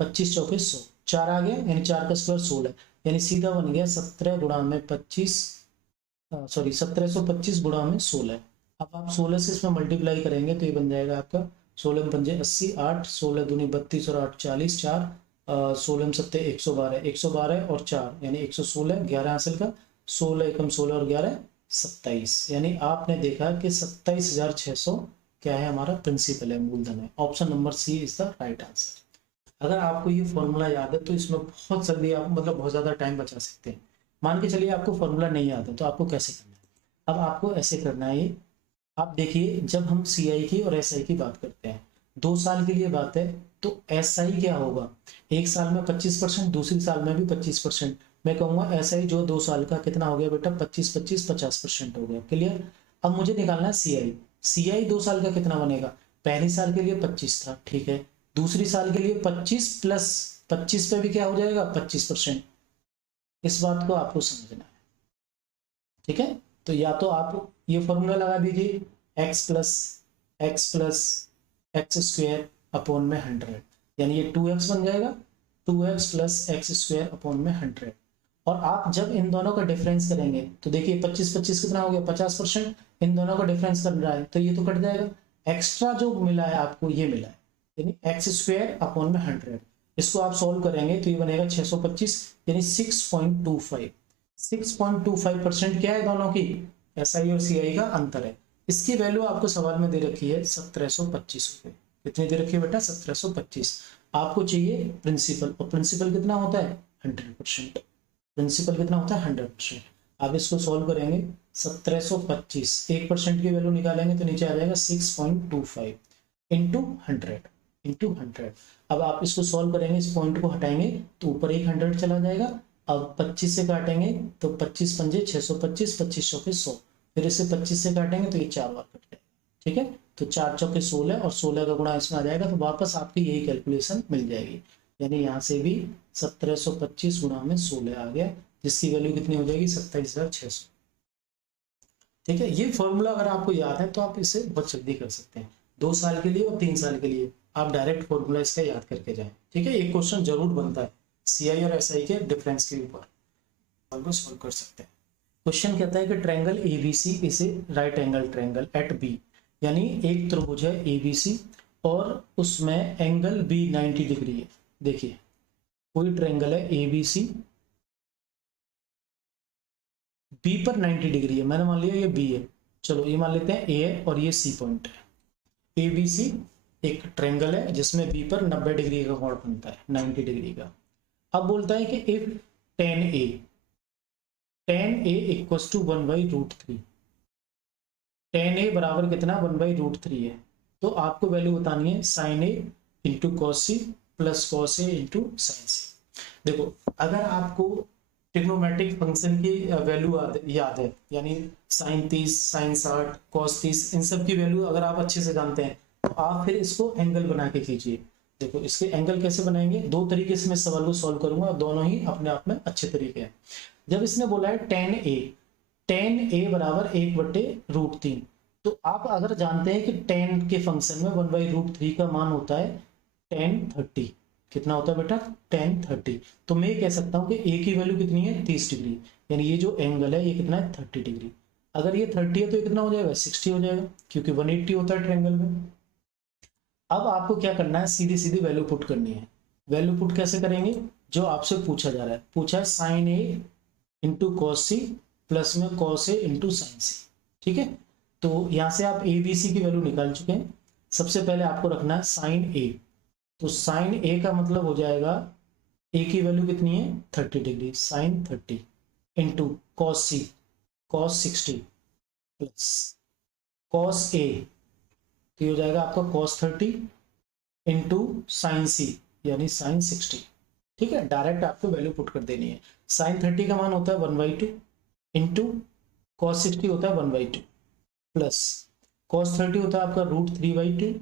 25 चौके 100, 4 आ गया यानी 4 का स्क्वायर 16, यानी सीधा बन गया 17 गुणा में 25, सॉरी 1725 गुणा में 16। अब आप 16 से इसमें मल्टीप्लाई करेंगे तो ये बन जाएगा आपका 16 पंजे 80, 8 16 दूनी 32 और 8 40, 4 16 सत्ते 112, 112 और 4 यानी 116, 11 हासिल का, 16 एकम 16 और 11 27, यानी आपने देखा कि 27,600 क्या है हमारा प्रिंसिपल है, मूलधन है। Option number C is the right answer. अगर आपको ये फॉर्मूला याद है तो इसमें बहुत जल्दी आप मतलब बहुत ज्यादा टाइम बचा सकते हैं। मान के चलिए आपको फॉर्मूला नहीं याद है तो आपको कैसे करना है, अब आपको ऐसे करना है। ये आप देखिए जब हम CI की और SI की बात करते हैं 2 साल के लिए बात है तो SI क्या होगा, एक साल में 25%, दूसरी साल में भी 25%। मैं कहूँगा SI जो 2 साल का कितना हो गया बेटा 25 25 50% हो गया। क्लियर। अब मुझे निकालना है CI 2 साल का कितना बनेगा, पहली साल के लिए 25 था, ठीक है, दूसरी साल के लिए 25 प्लस 25 पे भी क्या हो जाएगा 25%। इस बात को आपको समझना है। ठीक है, तो या तो आप ये फॉर्मूला लगा दीजिए x plus x square upon में 100, यानी ये 2x बन जाएगा, 2x plus x square upon में 100। और आप जब इन दोनों का डिफरेंस करेंगे तो देखिए 25 25 कितना हो गया 50%, इन दोनों का डिफरेंस कर रहा है तो ये तो कट जाएगा, एक्स्ट्रा जो मिला है आपको ये मिला है, यानी एक्स स्क्वायर अपॉन में 100। इसको आप सॉल्व करेंगे तो ये बनेगा 625, यानी 6.25। 6.25% क्या है दोनों की, SI और CI का अंतर है। इसकी वैल्यू आपको सवाल में दे रखी है 1725 रुपए। कितनी दे रखी है बेटा 1725। आपको चाहिए प्रिंसिपल, और प्रिंसिपल कितना होता है 100%। प्रिंसिपल कितना होता है 100%। आप इसको सॉल्व करेंगे 1725, 1% की वैल्यू निकालेंगे तो नीचे आ जाएगा 6.25 इंटू 100। अब आप इसको सॉल्व करेंगे, इस पॉइंट को हटाएंगे तो ऊपर एक 100 चला जाएगा। अब 25 से काटेंगे तो 25 पंजे 625, 25 चौके 100, फिर इसे 25 से काटेंगे तो ये 4 बार कट जाएगा। ठीक है, तो 4 चौके 16 और 16 का गुणा इसमें आ जाएगा, तो वापस आपकी यही कैलकुलेशन मिल जाएगी। यानी यहाँ से भी 1725 गुणा में 16 आ गया, जिसकी वैल्यू कितनी हो जाएगी 27,600। ठीक है, ये फॉर्मूला अगर आपको याद है तो आप इसे बहुत जल्दी कर सकते हैं। 2 साल के लिए और 3 साल के लिए आप डायरेक्ट फॉर्मूला इसका याद करके जाएं। ठीक है, एक क्वेश्चन जरूर बनता है CI और SI के डिफरेंस के ऊपर, आपको सॉल्व कर सकते हैं। क्वेश्चन कहता है कि triangle ABC is a right angle triangle at B, यानी एक त्रिभुज है एबीसी और उसमें एंगल बी 90 डिग्री है। देखिए कोई ट्रायंगल है एबीसी, बी पर 90 डिग्री है, मैंने मान लिया ये बी है, चलो ये मान लेते हैं ए है और ये सी पॉइंट है। एबीसी एक ट्रायंगल है जिसमें बी पर 90 डिग्री का कोण बनता है, 90 डिग्री का। अब बोलता है कि if tan a equals to 1/√3, tan a बराबर कितना 1/√3 है, तो आपको वैल्यू बतानी है sin a into cos c plus cos a into sine c. देखो अगर आपको ट्रिग्नोमेट्रिक फंक्शन की वैल्यू याद है, यानी sin 30, sin 60, cos 30, इन सब की वैल्यू अगर आप अच्छे से जानते हैं तो आप फिर इसको एंगल बना के कीजिए। देखो इसके एंगल कैसे बनाएंगे, दो तरीके से मैं सवाल को सॉल्व करूंगा, दोनों ही अपने आप में अच्छे तरीके हैं। जब इसने बोला है tan a बराबर 1/√3, तो आप अगर जानते हैं कि tan के फंक्शन में 1/√3 का मान होता है tan 30, कितना होता है बेटा tan 30, तो मैं कह सकता हूं कि a की वैल्यू कितनी है 30 डिग्री, यानी ये जो एंगल है ये कितना है 30 डिग्री। अगर ये 30 है तो ये कितना हो जाएगा 60 हो जाएगा, क्योंकि 180 होता है ट्रायंगल में। अब आपको क्या करना है, सीधी सीधी वैल्यू पुट करनी है। वैल्यू पुट कैसे करेंगे, जो आपसे पूछा जा रहा है, पूछा है sine a into cos c plus में cos a into sine c, ठीक है। तो यहाँ से आप ए बी सी की वैल्यू निकाल चुके हैं। सबसे पहले आपको रखना है साइन ए, तो साइन ए का मतलब हो जाएगा ए की वैल्यू कितनी है 30 डिग्री, साइन 30 इंटू कॉस सी कॉस 60 प्लस कॉस ए, तो ये हो जाएगा आपका cos 30 इंटू साइन सी यानी साइन 60, ठीक है। डायरेक्ट आपको वैल्यू पुट कर देनी है। साइन 30 का मान होता है 1/2 इंटू cos 60 होता है 1/2 प्लस cos 30 होता है आपका √3/2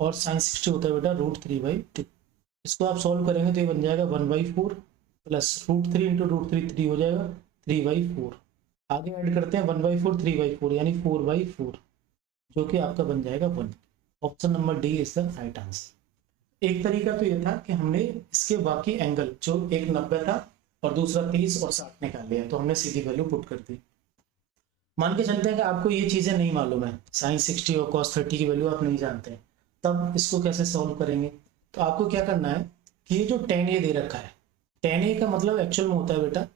और साइन 60 होता है बेटा √3/2। इसको आप सॉल्व करेंगे तो ये बन जाएगा 1/4 प्लस √3 इंटू √3 3 हो जाएगा 3/4। आगे ऐड करते हैं 1/4 3/4 यानी 4/4, जो कि आपका बन जाएगा 1। Option number d is the right answer. एक तरीका तो ये था कि हमने इसके बाकी एंगल जो एक 90 था और दूसरा 30 और 60 निकाल लिया, तो हमने सीधी वैल्यू पुट कर दी। मान के चलते हैं कि आपको ये चीजें नहीं मालूम है, साइन 60 और cos 30 की वैल्यू आप नहीं जानते हैं, तब इसको कैसे सॉल्व करेंगे। तो आपको क्या करना है कि ये जो tan a दे रखा है, tan a का मतलब एक्चुअल में होता है बेटा,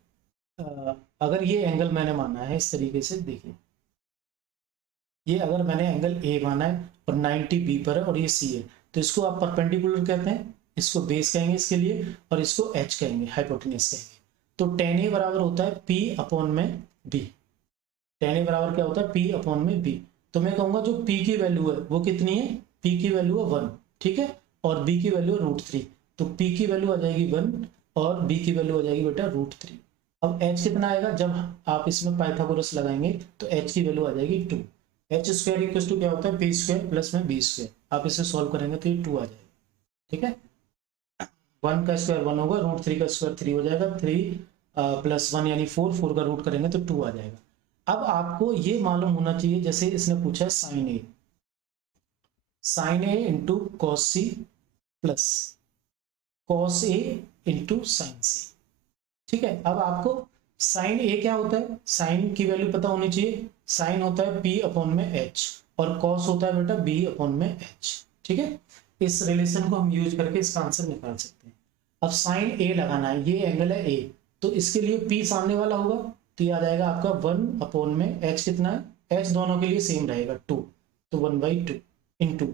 अगर ये एंगल मैंने माना है इस तरीके से, देखिए ये अगर मैंने एंगल ए माना है और 90 बी पर है और ये सी है, तो इसको आप परपेंडिकुलर कहते हैं, इसको बेस कहेंगे इसके लिए, और इसको एच कहेंगे, हाइपोटेन्यूज कहेंगे। तो tan a बराबर होता है p अपॉन में b। tan a बराबर क्या होता है p अपॉन में b। तो मैं कहूंगा जो p की वैल्यू है वो कितनी है, p की वैल्यू है 1, ठीक है, और b की वैल्यू है √3, तो p की वैल्यू आ जाएगी 1 और b की वैल्यू आ जाएगी बेटा √3। अब h कितना आएगा, जब आप इसमें पाइथागोरस लगाएंगे तो h की वैल्यू आ जाएगी 2। एच स्क्वायर इक्वल टू क्या होता है पी स्क्वायर प्लस में बी स्क्वायर, आप इसे सॉल्व करेंगे तो ये 2 आ जाएगा, ठीक है। 1 का स्क्वायर 1 होगा, √3 का स्क्वायर 3 हो जाएगा, 3 प्लस 1 यानी 4, 4 का रूट करेंगे तो 2 आ जाएगा। अब आपको ये मालूम होना चाहिए, जैसे इसने पूछा है sine a into cos c plus cos a into sine c, ठीक है। अब आपको साइन ए क्या होता है, साइन की वैल्यू पता होनी चाहिए, साइन होता है p अपॉन में h और कॉस होता है बेटा b अपॉन में h, ठीक है। इस रिलेशन को हम यूज करके इसका आंसर निकाल सकते हैं। अब साइन a लगाना है, ये एंगल है a, तो इसके लिए p सामने वाला होगा, तो ये आ जाएगा आपका 1 अपॉन में h, कितना है h दोनों के लिए सेम रहेगा 2, तो 1/2 इंटू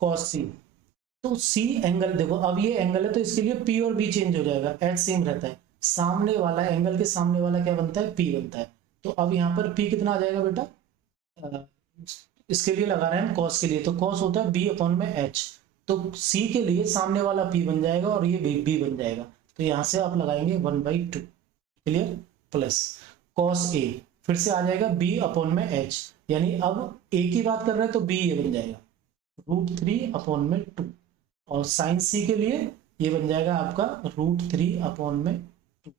कॉस c, तो c एंगल देखो, अब ये एंगल है तो इसके लिए p और b चेंज हो जाएगा, h सेम रहता है, सामने वाला एंगल के सामने वाला क्या बनता है p बनता है। तो अब यहाँ पर p कितना आ जाएगा बेटा, इसके लिए लगा रहे हैं कॉस के लिए, तो कॉस होता है b अपॉन में h, तो c के लिए सामने वाला p बन जाएगा और ये b बन जाएगा, तो यहाँ से आप लगाएंगे 1/2, क्लियर, प्लस कॉस a फिर से आ जाएगा b अपॉन में h, यानी अब a की बात कर रहे हैं तो b ये बन जाएगा √3 अपॉन में 2, और साइन c के लिए ये बन जाएगा आपका √3 अपॉन में 2।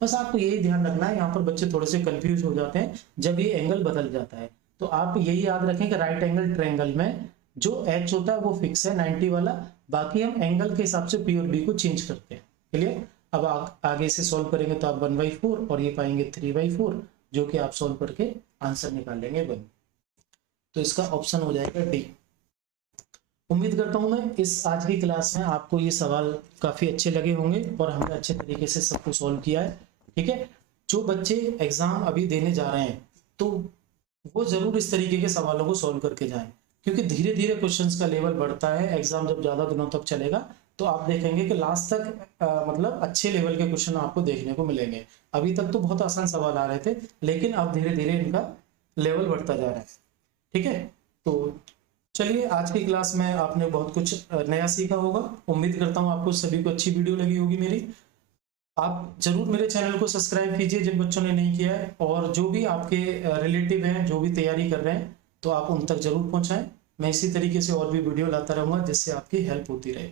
बस आपको यही ध्यान रखना है, यहाँ पर बच्चे थोड़े से कंफ्यूज हो जाते हैं जब ये एंगल बदल जाता है। तो आप यही याद रखें कि राइट एंगल ट्रायंगल में जो h होता है वो फिक्स है 90 वाला, बाकी हम एंगल के हिसाब से p और b को चेंज करते हैं, क्लियर। अब आगे से सॉल्व करेंगे तो आप 1/4 और ये पाएंगे 3/4, जो कि आप सॉल्व करके आंसर निकाल लेंगे 1। तो इसका ऑप्शन हो जाएगा डी। उम्मीद करता हूं मैं इस आज की क्लास में आपको ये सवाल काफ़ी अच्छे लगे होंगे और हमने अच्छे तरीके से सबको सॉल्व किया है। ठीक है, जो बच्चे एग्जाम अभी देने जा रहे हैं तो वो जरूर इस तरीके के सवालों को सॉल्व करके जाएं, क्योंकि धीरे धीरे क्वेश्चंस का लेवल बढ़ता है। एग्जाम जब ज़्यादा दिनों तक चलेगा तो आप देखेंगे कि लास्ट तक मतलब अच्छे लेवल के क्वेश्चन आपको देखने को मिलेंगे। अभी तक तो बहुत आसान सवाल आ रहे थे, लेकिन अब धीरे धीरे इनका लेवल बढ़ता जा रहा है। ठीक है, तो चलिए आज की क्लास में आपने बहुत कुछ नया सीखा होगा। उम्मीद करता हूँ आपको सभी को अच्छी वीडियो लगी होगी मेरी। आप जरूर मेरे चैनल को सब्सक्राइब कीजिए जिन बच्चों ने नहीं किया है, और जो भी आपके रिलेटिव हैं जो भी तैयारी कर रहे हैं तो आप उन तक जरूर पहुंचाएं। मैं इसी तरीके से और भी वीडियो लाता रहूँगा जिससे आपकी हेल्प होती रहे।